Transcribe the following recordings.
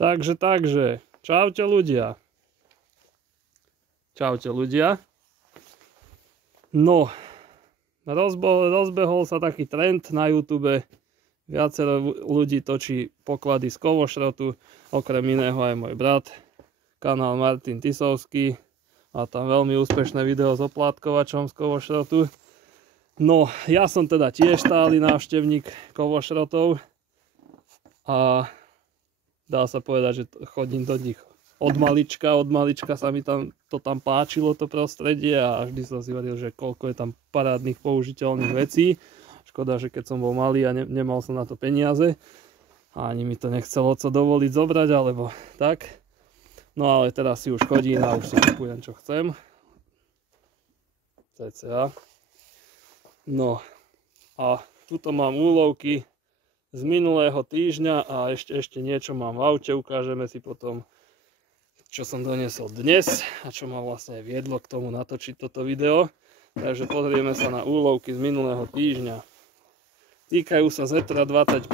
Takže, čaute ľudia. Čaute ľudia. No, rozbehol sa taký trend na YouTube. Viacero ľudí točí poklady z kovošrotu, okrem iného aj môj brat, kanál Martin Tisovský. Má tam veľmi úspešné video s oplátkovačom z kovošrotu. No, ja som teda tiež stály návštevník kovošrotov a dá sa povedať, že chodím do nich od malička sa mi tam páčilo to prostredie a vždy som si hovoril, že koľko je tam parádnych použiteľných vecí. Škoda, že keď som bol malý a nemal som na to peniaze a ani mi to nechcelo co dovoliť zobrať, alebo tak. No ale teraz si už chodím a už si kupujem čo chcem. CCA. No a tuto mám úlovky z minulého týždňa a ešte niečo mám v aute, ukážeme si potom, čo som doniesol dnes a čo ma vlastne viedlo k tomu natočiť toto video. Takže pozrieme sa na úlovky z minulého týždňa. Týkajú sa Zetra 25.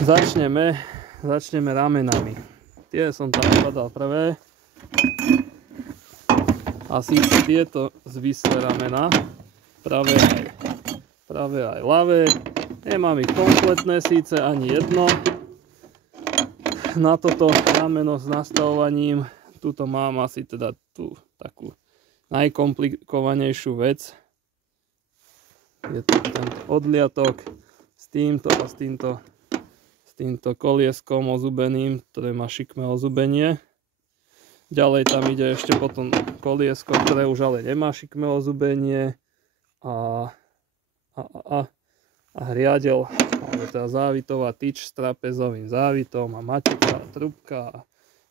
Začneme ramenami. Tie som tam podal prvé. A síce tieto zvislé ramena, pravé aj ľavé. Nemám ich kompletné síce ani jedno. Na toto rameno s nastavovaním, tuto mám asi teda tú takú najkomplikovanejšiu vec. Je to ten odliatok s týmto a s týmto kolieskom ozubeným, ktoré má šikmé ozubenie. Ďalej tam ide ešte potom koliesko, ktoré už ale nemá šikmé ozubenie a hriadel, alebo teda závitová tyč s trapezovým závitom a matika a trubka a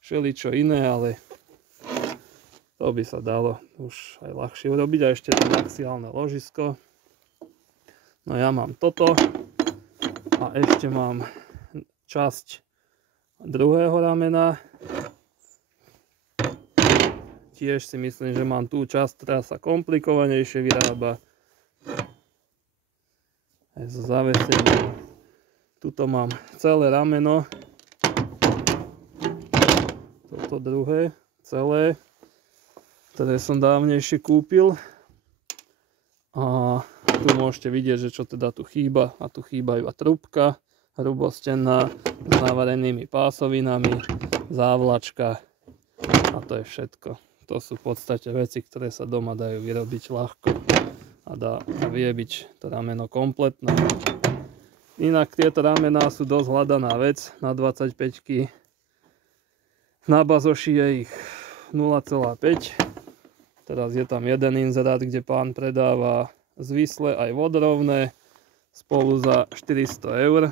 všeličo iné, ale to by sa dalo už aj ľahšie urobiť. A ešte to axiálne ložisko. No ja mám toto a ešte mám časť druhého ramena. Tiež si myslím, že mám tú časť, ktorá sa komplikovanejšie vyrába. Aj so zavesením. Tuto mám celé rameno. Toto druhé, celé, ktoré som dávnejšie kúpil. A tu môžete vidieť, že čo teda tu chýba. A tu chýba iba trubka, hrubostenná, s navarenými pásovinami, závlačka. A to je všetko. To sú v podstate veci, ktoré sa doma dajú vyrobiť ľahko. A vie byť to rameno kompletné. Inak tieto ramená sú dosť hľadaná vec na 25-ky. Na bazoši je ich 0,5. Teraz je tam jeden inzerát, kde pán predáva zvislé aj vodorovné spolu za 400 eur.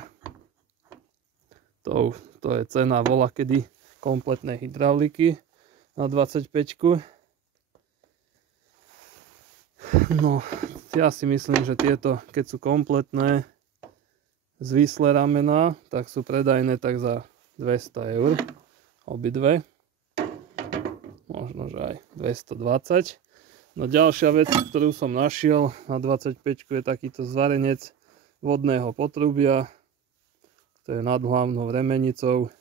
To je cena volakedy kompletnej hydrauliky na 25-ku. No, ja si myslím, že tieto, keď sú kompletné zvislé ramená, tak sú predajné tak za 200 eur. Obidve. Možno, že aj 220. No ďalšia vec, ktorú som našiel na 25-ku je takýto zvarenec vodného potrubia. To je nad hlavnou remenicou.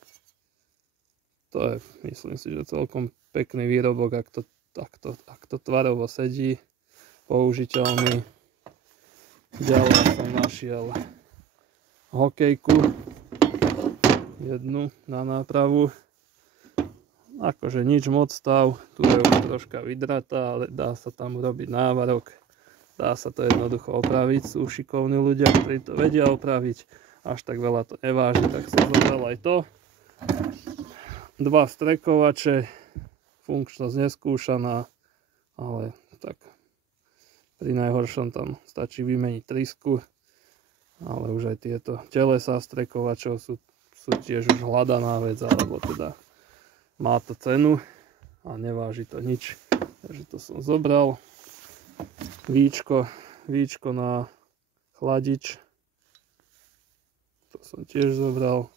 To je, myslím si, že celkom pekný výrobok, ak to tvarovo sedí. Použiteľný. Ďalej som našiel hokejku. Jednu na nápravu. Akože nič moc stav. Tu je už troška vydratá, ale dá sa tam urobiť návarok. Dá sa to jednoducho opraviť. Sú šikovní ľudia, ktorí to vedia opraviť. Až tak veľa to neváži, tak som zobral aj to. 2 strekovače. Funkčnosť neskúšaná, ale tak pri najhoršom tam stačí vymeniť trysku. Ale už aj tieto telesá strekovačov sú tiež už hľadaná vec, alebo teda má to cenu a neváži to nič. Takže to som zobral. Víčko na chladič. To som tiež zobral.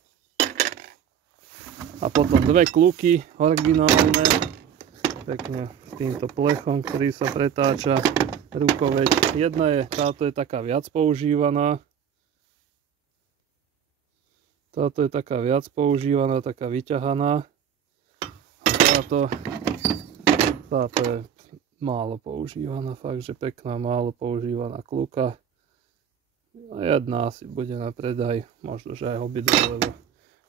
A potom 2 kluky originálne. Pekne s týmto plechom, ktorý sa pretáča. Rukoveď. Táto je taká viac používaná. Táto je taká viac používaná, taká vyťahaná. A táto je málo používaná, fakt, že pekná, málo používaná kluka. Jedna asi bude na predaj, možno, že aj obidve, lebo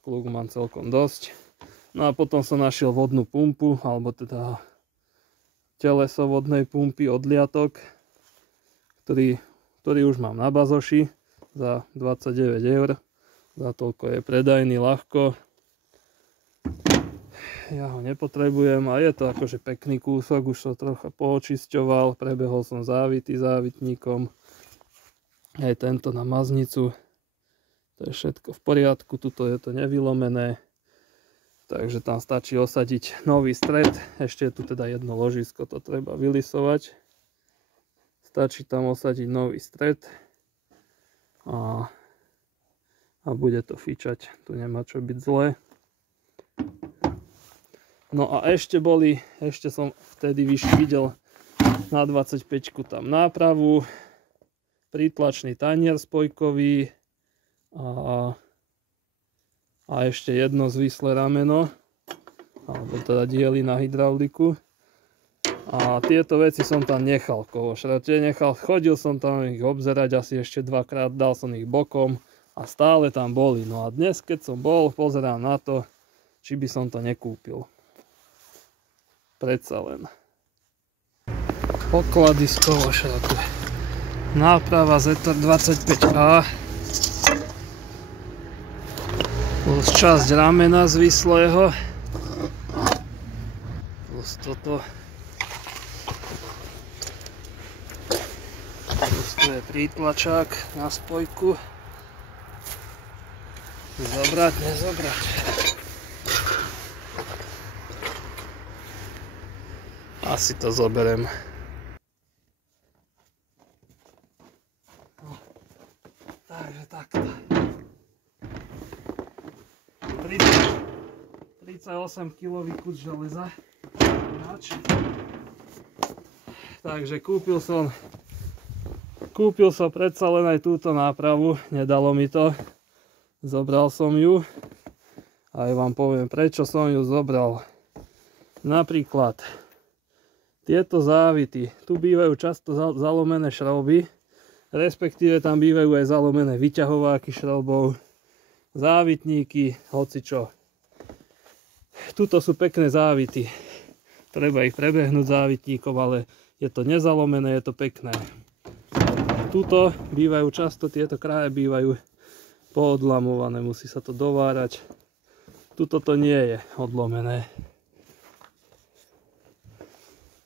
kluk mám celkom dosť. No a potom som našiel vodnú pumpu, alebo teda teleso vodnej pumpy odliatok, ktorý už mám na bazoši za 29 €. Za toľko je predajný ľahko. Ja ho nepotrebujem a je to akože pekný kúsok, už som trocha poočisťoval, prebehol som závity závitníkom. Aj tento na maznicu. To je všetko v poriadku, tuto je to nevylomené. Takže tam stačí osadiť nový stred. Ešte je tu teda jedno ložisko, to treba vylisovať. Stačí tam osadiť nový stred. A bude to fičať. Tu nemá čo byť zlé. No a ešte som vtedy videl na 25 tam nápravu, prítlačný tanier spojkový a ešte jedno zvislé rameno, alebo teda diely na hydrauliku. A tieto veci som tam nechal v kovošrote, chodil som tam ich obzerať asi ešte dvakrát, dal som ich bokom a stále tam boli. No a dnes, keď som bol, pozerám na to, či by som to nekúpil. Predsa len. Poklady z kovošrotu. Náprava Zetor 25A. Plus časť ramena zvislého. Plus toto. Plus tu je prítlačák na spojku. Zobrať, nezobrať. Asi to zoberiem. No, takže takto. 38 kg kus železa. Takže kúpil som predsa len aj túto nápravu, nedalo mi to. Zobral som ju. Aj vám poviem, prečo som ju zobral. Napríklad tieto závity, tu bývajú často zalomené šrouby, respektíve tam bývajú aj zalomené vyťahováky šroubov, závitníky, hocičo. Tuto sú pekné závity, treba ich prebehnúť závitníkom, ale je to nezalomené, je to pekné. Tuto bývajú často, tieto kraje bývajú poodlamované, musí sa to dovárať. Tuto to nie je odlomené.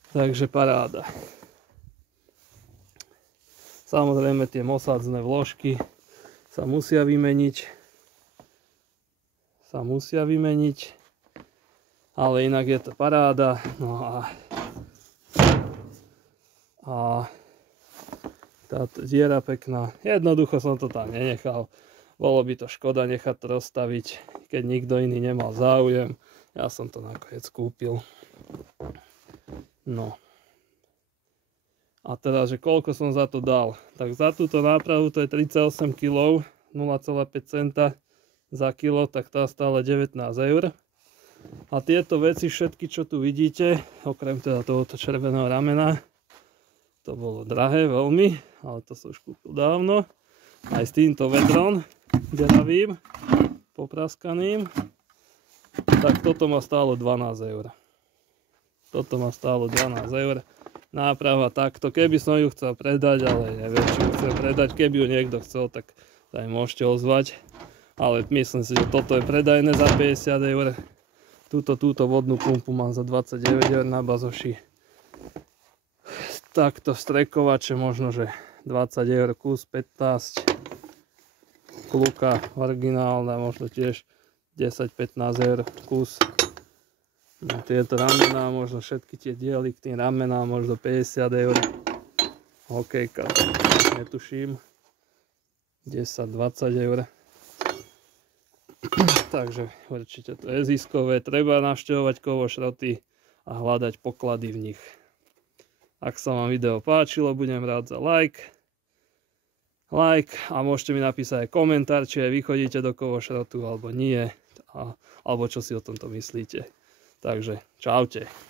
Takže paráda. Samozrejme tie mosádzne vložky sa musia vymeniť. Ale inak je to paráda. No a táto diera pekná. Jednoducho som to tam nenechal. Bolo by to škoda nechať to rozstaviť, keď nikto iný nemal záujem. Ja som to nakoniec kúpil. No. A teraz, že koľko som za to dal? Tak za túto nápravu to je 38 kg, 0,5 centa za kilo, tak tá stále 19 €. A tieto veci všetky, čo tu vidíte, okrem teda tohoto červeného ramena, to bolo drahé veľmi, ale to som už kúpil dávno. Aj s týmto vedrom deravým, popraskaným, tak toto ma stálo 12 €. Toto ma stálo 12 €. Náprava takto, keby som ju chcel predať, ale neviem, či ju chcem predať. Keby ju niekto chcel, tak sa aj môžete ozvať. Ale myslím si, že toto je predajné za 50 €. Túto vodnú pumpu mám za 29 € na bazoši. Takto strekovače možno, že 20 € kus, 15. Kluka originálna, možno tiež 10-15 € kus. No, tieto ramená, možno všetky tie diely k tým ramenám, možno 50 €. Hokejka, netuším, 10-20 €. Takže určite to je ziskové, treba navštevovať kovošroty a hľadať poklady v nich. Ak sa vám video páčilo, budem rád za like like a môžete mi napísať aj komentár, či aj vy chodíte do kovošrotu alebo nie, alebo čo si o tomto myslíte. Takže čaute.